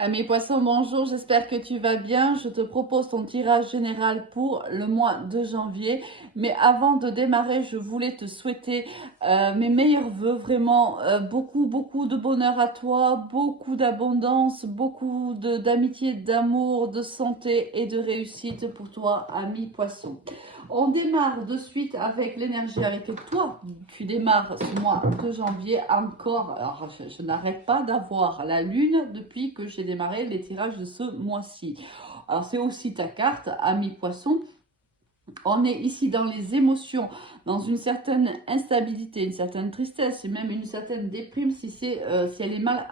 Mes poissons, bonjour, j'espère que tu vas bien. Je te propose ton tirage général pour le mois de janvier. Mais avant de démarrer, je voulais te souhaiter mes meilleurs vœux. Vraiment, beaucoup de bonheur à toi, beaucoup d'abondance, d'amitié, d'amour, de santé et de réussite pour toi, ami poisson. On démarre de suite avec l'énergie avec toi. Tu démarres ce mois de janvier encore. Alors, je n'arrête pas d'avoir la lune depuis que j'ai démarré les tirages de ce mois-ci. Alors, c'est aussi ta carte, ami poisson. On est ici dans les émotions, dans une certaine instabilité, une certaine tristesse et même une certaine déprime si elle est mal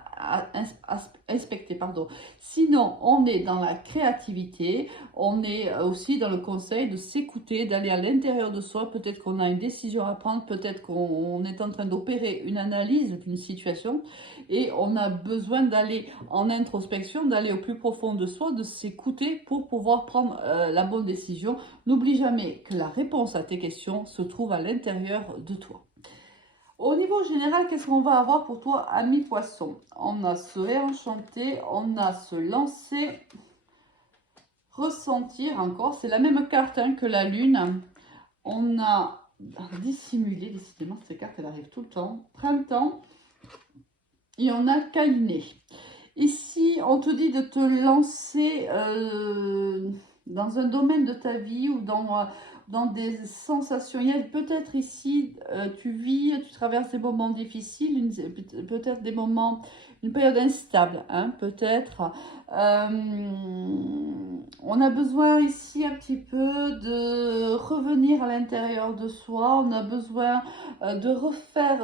inspectée. Pardon. Sinon, on est dans la créativité, on est aussi dans le conseil de s'écouter, d'aller à l'intérieur de soi. Peut-être qu'on a une décision à prendre, peut-être qu'on est en train d'opérer une analyse d'une situation et on a besoin d'aller en introspection, d'aller au plus profond de soi, de s'écouter pour pouvoir prendre la bonne décision. N'oublie jamais que la réponse à tes questions se trouve à l'intérieur de toi. Au niveau général, qu'est-ce qu'on va avoir pour toi, ami poisson? On a se réenchanter, on a se lancer, ressentir encore. C'est la même carte hein, que la lune. On a dissimulé, décidément, ces cartes, elles arrivent tout le temps. Printemps. Et on a câliné. Ici, on te dit de te lancer dans un domaine de ta vie ou dans des sensations. Il y a peut-être ici, tu traverses des moments difficiles, peut-être des moments, une période instable, hein, peut-être. On a besoin ici un petit peu de revenir à l'intérieur de soi. On a besoin de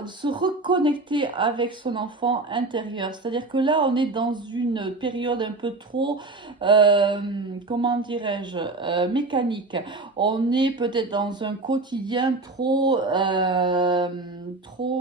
se reconnecter avec son enfant intérieur. C'est-à-dire que là, on est dans une période un peu trop, comment dirais-je, mécanique. On est peut-être dans un quotidien trop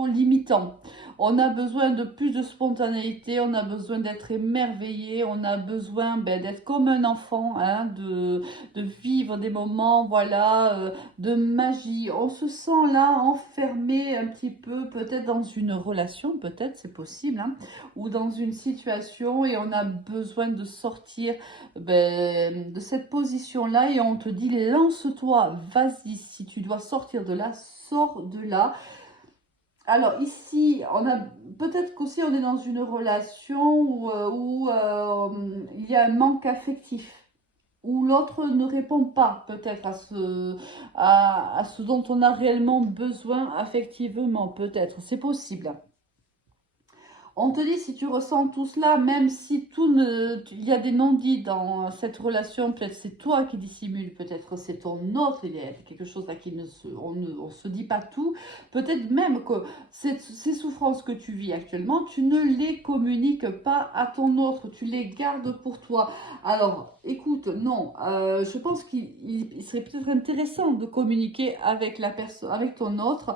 limitant. On a besoin de plus de spontanéité, on a besoin d'être émerveillé, on a besoin d'être comme un enfant, hein, de vivre des moments, voilà, de magie. On se sent là enfermé un petit peu, peut-être dans une relation, peut-être c'est possible, hein, ou dans une situation et on a besoin de sortir de cette position-là et on te dit lance-toi, vas-y, si tu dois sortir de là, sors de là. Alors ici, on a peut-être qu'aussi on est dans une relation où il y a un manque affectif où l'autre ne répond pas peut-être à ce dont on a réellement besoin affectivement, peut-être, c'est possible. On te dit si tu ressens tout cela, même si il y a des non-dits dans cette relation, peut-être c'est toi qui dissimule, peut-être c'est ton autre, il y a quelque chose là qui on se dit pas tout. Peut-être même que ces souffrances que tu vis actuellement, tu ne les communiques pas à ton autre, tu les gardes pour toi. Alors, écoute, non, je pense qu'il serait peut-être intéressant de communiquer avec la personne, avec ton autre,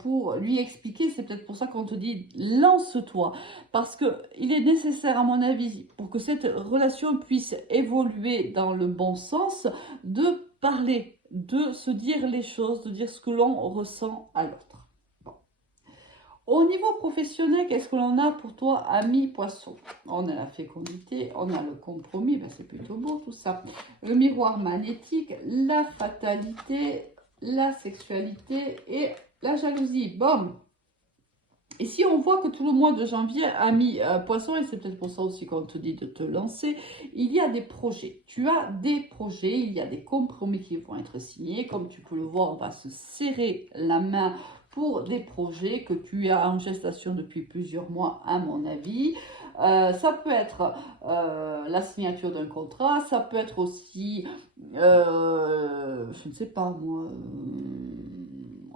pour lui expliquer. C'est peut-être pour ça qu'on te dit lance-toi. Parce qu'il est nécessaire, à mon avis, pour que cette relation puisse évoluer dans le bon sens, de parler, de se dire les choses, de dire ce que l'on ressent à l'autre. Bon. Au niveau professionnel, qu'est-ce que l'on a pour toi, ami poisson? On a la fécondité, on a le compromis, ben c'est plutôt beau tout ça. Le miroir magnétique, la fatalité, la sexualité et la jalousie. Bon, et si on voit que tout le mois de janvier a mis poisson, et c'est peut-être pour ça aussi qu'on te dit de te lancer, il y a des projets. Tu as des projets, il y a des compromis qui vont être signés. Comme tu peux le voir, on va se serrer la main pour des projets que tu as en gestation depuis plusieurs mois, à mon avis. Ça peut être la signature d'un contrat, ça peut être aussi, je ne sais pas moi,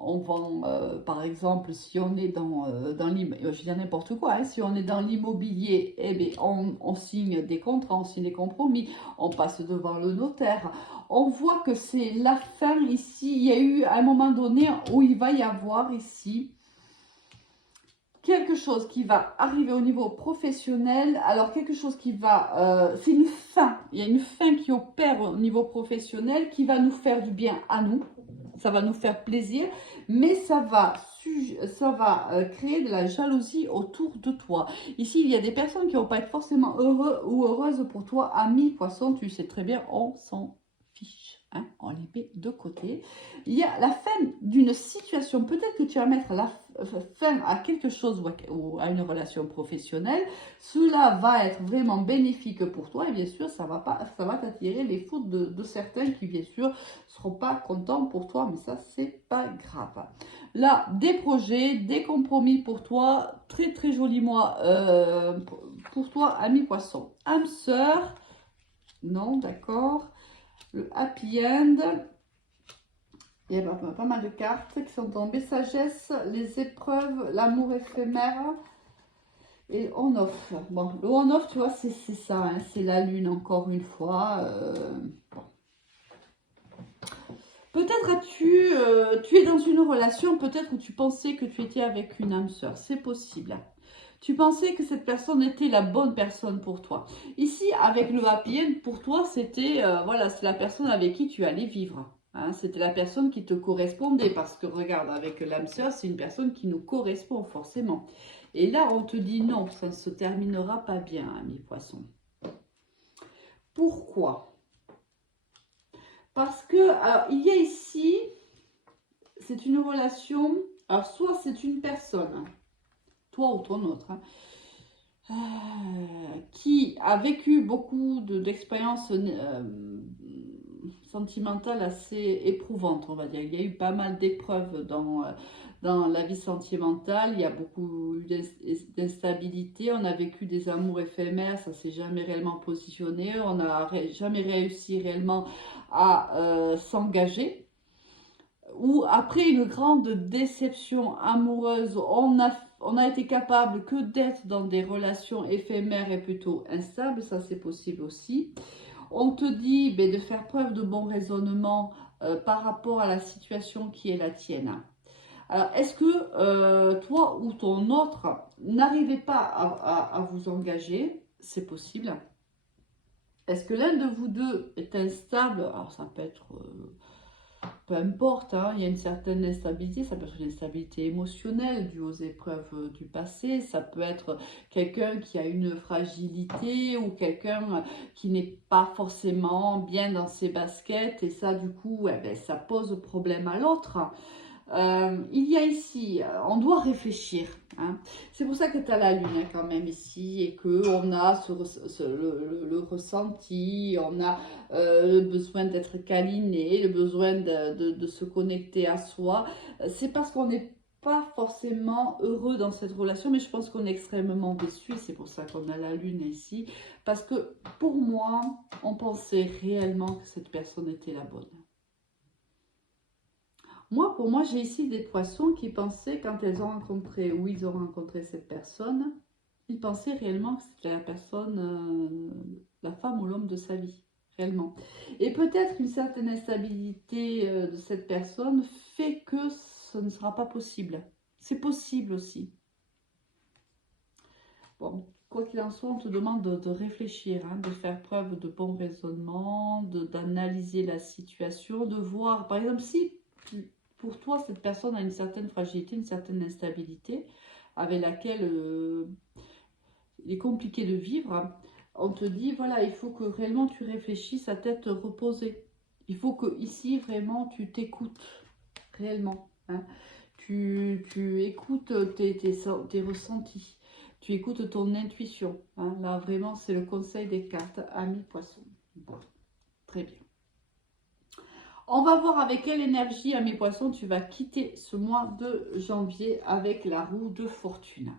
on vend, par exemple, si on est dans l'immobilier, je dis n'importe quoi, hein, si on est dans l'immobilier, eh bien, on signe des contrats, on signe des compromis, on passe devant le notaire. On voit que c'est la fin ici. Il y a eu un moment donné où il va y avoir ici quelque chose qui va arriver au niveau professionnel. Alors, quelque chose qui va... c'est une fin. Il y a une fin qui opère au niveau professionnel qui va nous faire du bien à nous. ça va nous faire plaisir, mais ça va créer de la jalousie autour de toi. Ici, il y a des personnes qui vont pas être forcément heureux ou heureuses pour toi, ami poisson, tu sais très bien, on s'en fiche. Hein, on les met de côté. Il y a la fin d'une situation. Peut-être que tu vas mettre la fin à quelque chose ou à une relation professionnelle. Cela va être vraiment bénéfique pour toi et bien sûr, ça va t'attirer les foudres de certains qui bien sûr seront pas contents pour toi, mais ça c'est pas grave. Là, des projets, des compromis pour toi, très très joli mois pour toi, ami poisson. Âme sœur, non, d'accord. Le happy end. Il y a pas mal de cartes qui sont tombées. Sagesse, les épreuves, l'amour éphémère et on-off. Bon, le on-off, tu vois, c'est ça. Hein, c'est la lune, encore une fois. Bon. Peut-être tu es dans une relation, peut-être où tu pensais que tu étais avec une âme sœur. C'est possible. Tu pensais que cette personne était la bonne personne pour toi. Ici, avec le happy end, pour toi, c'était voilà, c'est la personne avec qui tu allais vivre. Hein, c'était la personne qui te correspondait. Parce que regarde, avec l'âme sœur, c'est une personne qui nous correspond forcément. Et là, on te dit non, ça ne se terminera pas bien, ami poisson. Pourquoi? Parce que, alors, il y a ici, c'est une relation, alors soit c'est une personne, toi ou ton autre, hein, qui a vécu beaucoup d'expériences sentimentales assez éprouvantes, on va dire. Il y a eu pas mal d'épreuves dans la vie sentimentale, il y a beaucoup d'instabilité, on a vécu des amours éphémères, ça s'est jamais réellement positionné, on n'a jamais réussi réellement à s'engager. Ou après une grande déception amoureuse, on a été capable que d'être dans des relations éphémères et plutôt instables, ça c'est possible aussi. On te dit de faire preuve de bon raisonnement par rapport à la situation qui est la tienne. Alors, est-ce que toi ou ton autre n'arrivez pas à vous engager? C'est possible. Est-ce que l'un de vous deux est instable? Alors, ça peut être... peu importe, hein, il y a une certaine instabilité, ça peut être une instabilité émotionnelle due aux épreuves du passé, ça peut être quelqu'un qui a une fragilité ou quelqu'un qui n'est pas forcément bien dans ses baskets et ça du coup, ça pose problème à l'autre. Il y a ici, on doit réfléchir. Hein. C'est pour ça que tu as la lune hein, quand même ici et qu'on a le ressenti, on a le besoin d'être câliné, le besoin de se connecter à soi. C'est parce qu'on n'est pas forcément heureux dans cette relation, mais je pense qu'on est extrêmement déçu. C'est pour ça qu'on a la lune ici. Parce que pour moi, on pensait réellement que cette personne était la bonne. Moi, pour moi, j'ai ici des poissons qui pensaient, quand elles ont rencontré ou ils ont rencontré cette personne, ils pensaient réellement que c'était la personne, la femme ou l'homme de sa vie, réellement. Et peut-être une certaine instabilité de cette personne fait que ce ne sera pas possible. C'est possible aussi. Bon, quoi qu'il en soit, on te demande de réfléchir, hein, de faire preuve de bon raisonnement, d'analyser la situation, de voir, par exemple, si pour toi, cette personne a une certaine fragilité, une certaine instabilité avec laquelle il est compliqué de vivre. On te dit, voilà, il faut que réellement tu réfléchisses à tête reposée. Il faut que ici, vraiment, tu t'écoutes réellement. Hein. Tu écoutes tes ressentis. Tu écoutes ton intuition. Hein. Là, vraiment, c'est le conseil des cartes, ami poisson. Bon, très bien. On va voir avec quelle énergie, à mes poissons, tu vas quitter ce mois de janvier avec la roue de fortune.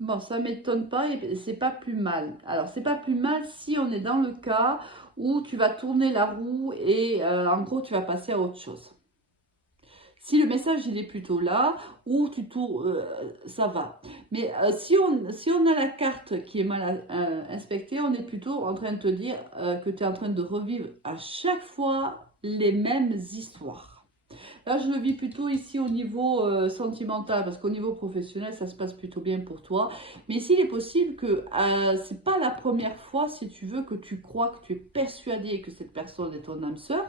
Bon, ça ne m'étonne pas et c'est pas plus mal. Alors, c'est pas plus mal si on est dans le cas où tu vas tourner la roue et en gros, tu vas passer à autre chose. Si le message, il est plutôt là, ou tu tournes, ça va. Mais si on a la carte qui est mal inspectée, on est plutôt en train de te dire que tu es en train de revivre à chaque fois les mêmes histoires. Là, je le vis plutôt ici au niveau sentimental, parce qu'au niveau professionnel, ça se passe plutôt bien pour toi. Mais s'il est possible que ce n'est pas la première fois, si tu veux, que tu crois, que tu es persuadé que cette personne est ton âme sœur,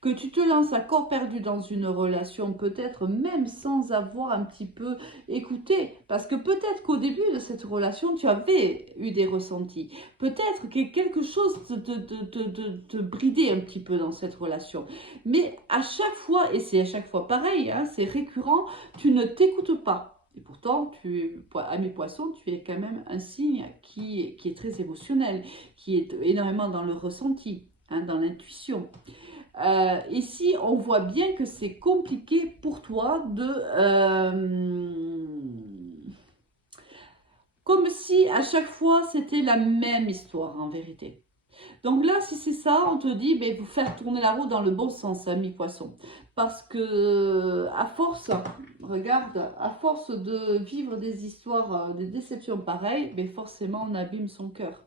que tu te lances à corps perdu dans une relation, peut-être même sans avoir un petit peu écouté, parce que peut-être qu'au début de cette relation, tu avais eu des ressentis, peut-être que quelque chose te bridait un petit peu dans cette relation, mais à chaque fois, et c'est à chaque fois pareil, hein, c'est récurrent, tu ne t'écoutes pas. Et pourtant, ami poisson, tu es quand même un signe qui est très émotionnel, qui est énormément dans le ressenti, hein, dans l'intuition. Ici, on voit bien que c'est compliqué pour toi comme si à chaque fois c'était la même histoire en vérité. Donc là, si c'est ça, on te dit, ben, vous faire tourner la roue dans le bon sens, ami poisson. Parce que à force, regarde, à force de vivre des histoires, des déceptions pareilles, ben forcément on abîme son cœur.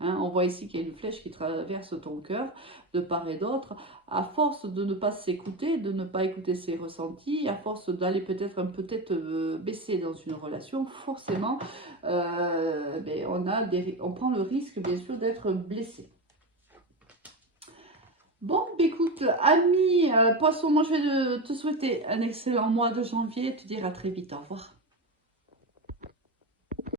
Hein, on voit ici qu'il y a une flèche qui traverse ton cœur de part et d'autre. À force de ne pas s'écouter, de ne pas écouter ses ressentis, à force d'aller peut-être baisser dans une relation, forcément, ben, on prend le risque bien sûr d'être blessé. Bon, bah écoute, ami poisson, moi je vais te souhaiter un excellent mois de janvier et te dire à très vite. Au revoir.